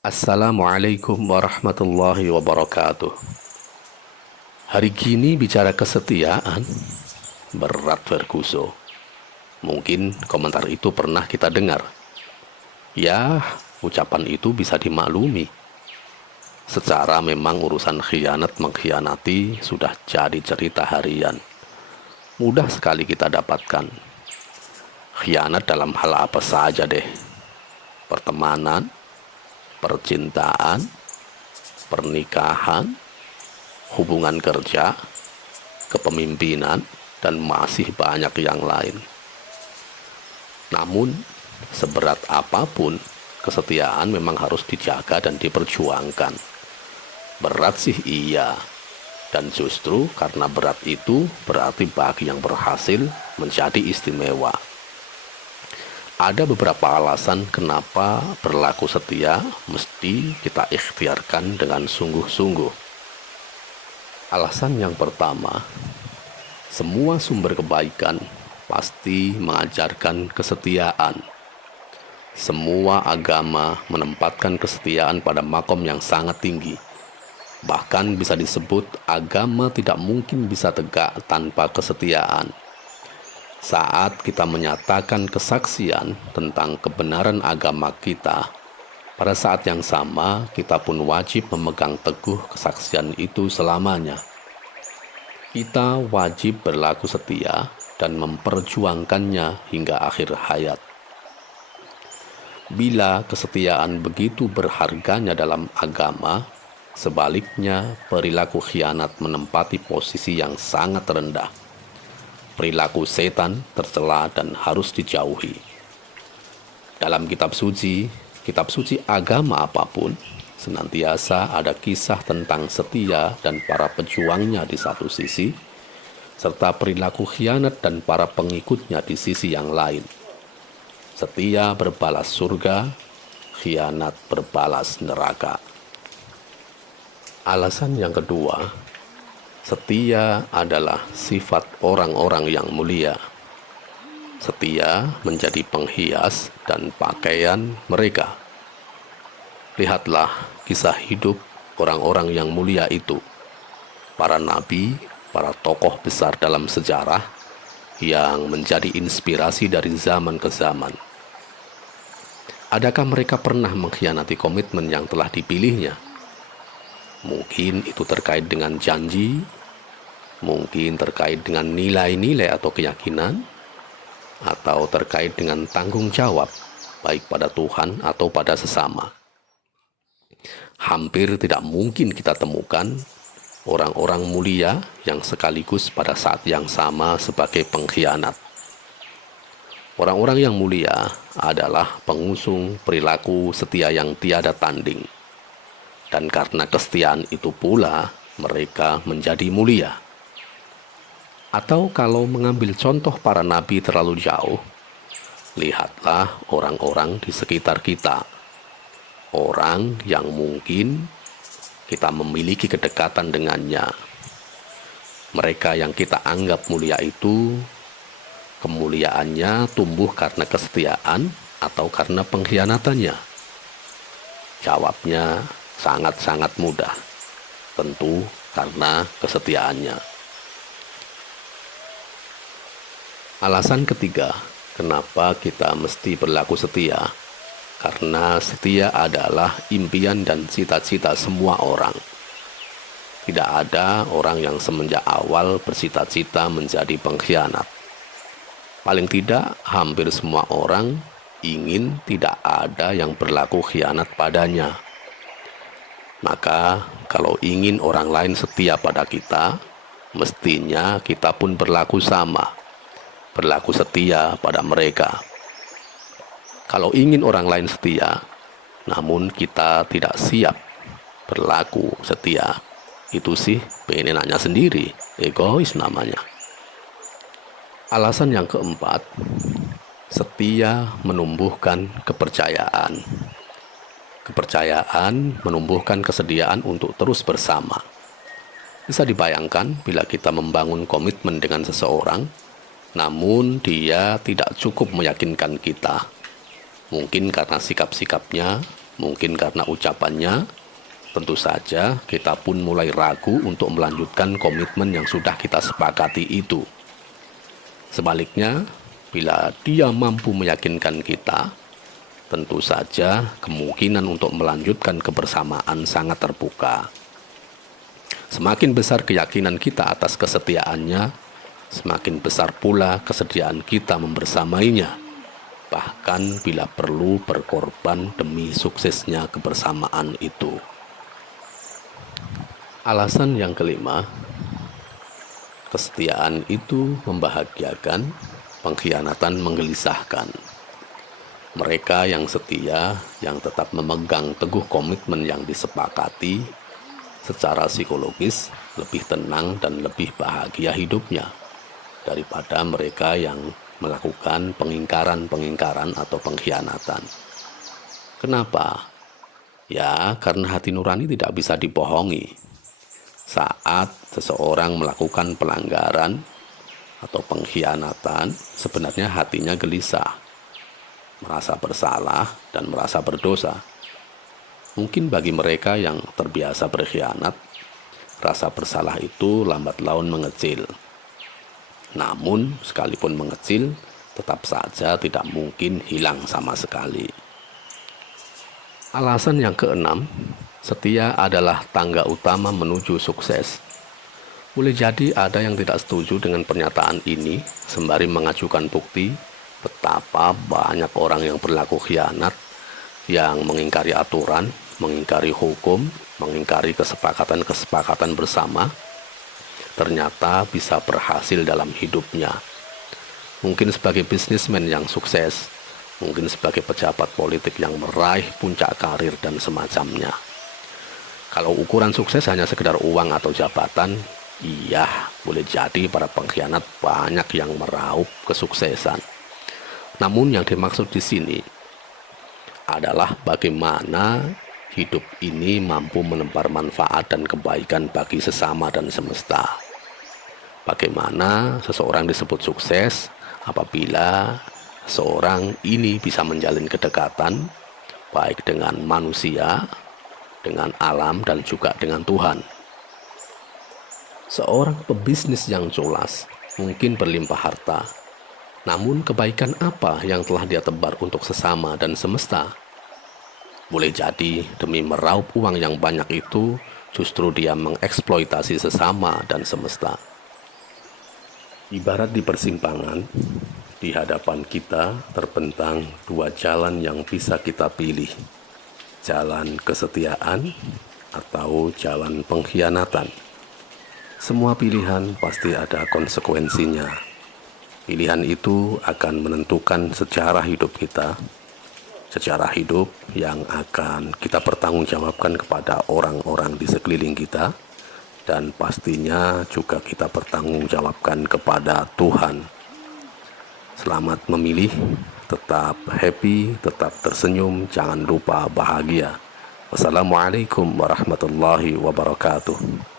Assalamualaikum warahmatullahi wabarakatuh. Hari gini bicara kesetiaan, berat Verguso. Mungkin komentar itu pernah kita dengar. Ya, ucapan itu bisa dimaklumi. Secara memang urusan khianat mengkhianati sudah jadi cerita harian. Mudah sekali kita dapatkan. Khianat dalam hal apa saja deh. Pertemanan, percintaan, pernikahan, hubungan kerja, kepemimpinan, dan masih banyak yang lain. Namun, seberat apapun, kesetiaan memang harus dijaga dan diperjuangkan. Berat sih iya, dan justru karena berat itu berarti bagi yang berhasil menjadi istimewa. Ada beberapa alasan kenapa berlaku setia mesti kita ikhtiarkan dengan sungguh-sungguh. Alasan yang pertama, semua sumber kebaikan pasti mengajarkan kesetiaan. Semua agama menempatkan kesetiaan pada makom yang sangat tinggi. Bahkan bisa disebut agama tidak mungkin bisa tegak tanpa kesetiaan. Saat kita menyatakan kesaksian tentang kebenaran agama kita, pada saat yang sama kita pun wajib memegang teguh kesaksian itu selamanya. Kita wajib berlaku setia dan memperjuangkannya hingga akhir hayat. Bila kesetiaan begitu berharganya dalam agama, sebaliknya perilaku khianat menempati posisi yang sangat rendah. Perilaku setan tercela dan harus dijauhi. Dalam kitab suci agama apapun, senantiasa ada kisah tentang setia dan para pejuangnya di satu sisi, serta perilaku khianat dan para pengikutnya di sisi yang lain. Setia berbalas surga, khianat berbalas neraka. Alasan yang kedua, setia adalah sifat orang-orang yang mulia. Setia menjadi penghias dan pakaian mereka. Lihatlah kisah hidup orang-orang yang mulia itu. Para nabi, para tokoh besar dalam sejarah yang menjadi inspirasi dari zaman ke zaman. Adakah mereka pernah mengkhianati komitmen yang telah dipilihnya? Mungkin itu terkait dengan janji, mungkin terkait dengan nilai-nilai atau keyakinan, atau terkait dengan tanggung jawab, baik pada Tuhan atau pada sesama. Hampir tidak mungkin kita temukan orang-orang mulia yang sekaligus pada saat yang sama sebagai pengkhianat. Orang-orang yang mulia adalah pengusung perilaku setia yang tiada tanding. Dan karena kesetiaan itu pula mereka menjadi mulia. Atau kalau mengambil contoh para nabi terlalu jauh, lihatlah orang-orang di sekitar kita. Orang yang mungkin kita memiliki kedekatan dengannya. Mereka yang kita anggap mulia itu, kemuliaannya tumbuh karena kesetiaan atau karena pengkhianatannya? Jawabnya sangat-sangat mudah, tentu karena kesetiaannya. Alasan ketiga, kenapa kita mesti berlaku setia? Karena setia adalah impian dan cita-cita semua orang. Tidak ada orang yang semenjak awal bercita-cita menjadi pengkhianat. Paling tidak, hampir semua orang ingin tidak ada yang berlaku khianat padanya. Maka, kalau ingin orang lain setia pada kita, mestinya kita pun berlaku sama, berlaku setia pada mereka. Kalau ingin orang lain setia, namun kita tidak siap berlaku setia, itu sih pengen enaknya sendiri, egois namanya. Alasan yang keempat, setia menumbuhkan kepercayaan. Kepercayaan menumbuhkan kesediaan untuk terus bersama. Bisa dibayangkan bila kita membangun komitmen dengan seseorang, namun dia tidak cukup meyakinkan kita. Mungkin karena sikap-sikapnya, mungkin karena ucapannya, tentu saja kita pun mulai ragu untuk melanjutkan komitmen yang sudah kita sepakati itu. Sebaliknya, bila dia mampu meyakinkan kita, tentu saja kemungkinan untuk melanjutkan kebersamaan sangat terbuka. Semakin besar keyakinan kita atas kesetiaannya, semakin besar pula kesediaan kita membersamainya, bahkan bila perlu berkorban demi suksesnya kebersamaan itu. Alasan yang kelima, kesetiaan itu membahagiakan, pengkhianatan menggelisahkan. Mereka yang setia, yang tetap memegang teguh komitmen yang disepakati, secara psikologis lebih tenang dan lebih bahagia hidupnya daripada mereka yang melakukan pengingkaran atau pengkhianatan. Kenapa? Ya, karena hati nurani tidak bisa dibohongi. Saat seseorang melakukan pelanggaran atau pengkhianatan, sebenarnya hatinya gelisah, merasa bersalah dan merasa berdosa. Mungkin bagi mereka yang terbiasa berkhianat, rasa bersalah itu lambat laun mengecil. Namun, sekalipun mengecil, tetap saja tidak mungkin hilang sama sekali. Alasan yang keenam, setia adalah tangga utama menuju sukses. Boleh jadi ada yang tidak setuju dengan pernyataan ini, sembari mengajukan bukti betapa banyak orang yang berlaku khianat, yang mengingkari aturan, mengingkari hukum, mengingkari kesepakatan-kesepakatan bersama, ternyata bisa berhasil dalam hidupnya. Mungkin sebagai bisnismen yang sukses, mungkin sebagai pejabat politik yang meraih puncak karir dan semacamnya. Kalau ukuran sukses hanya sekedar uang atau jabatan, iya, boleh jadi para pengkhianat banyak yang meraup kesuksesan. Namun yang dimaksud di sini adalah bagaimana hidup ini mampu menebar manfaat dan kebaikan bagi sesama dan semesta. Bagaimana seseorang disebut sukses apabila seorang ini bisa menjalin kedekatan baik dengan manusia, dengan alam, dan juga dengan Tuhan. Seorang pebisnis yang culas mungkin berlimpah harta, namun kebaikan apa yang telah dia tebar untuk sesama dan semesta? Boleh jadi demi meraup uang yang banyak itu, justru dia mengeksploitasi sesama dan semesta. Ibarat di persimpangan, di hadapan kita terbentang dua jalan yang bisa kita pilih. Jalan kesetiaan atau jalan pengkhianatan. Semua pilihan pasti ada konsekuensinya. Pilihan itu akan menentukan sejarah hidup kita, sejarah hidup yang akan kita pertanggungjawabkan kepada orang-orang di sekeliling kita, dan pastinya juga kita pertanggungjawabkan kepada Tuhan. Selamat memilih, tetap happy, tetap tersenyum, jangan lupa bahagia. Wassalamualaikum warahmatullahi wabarakatuh.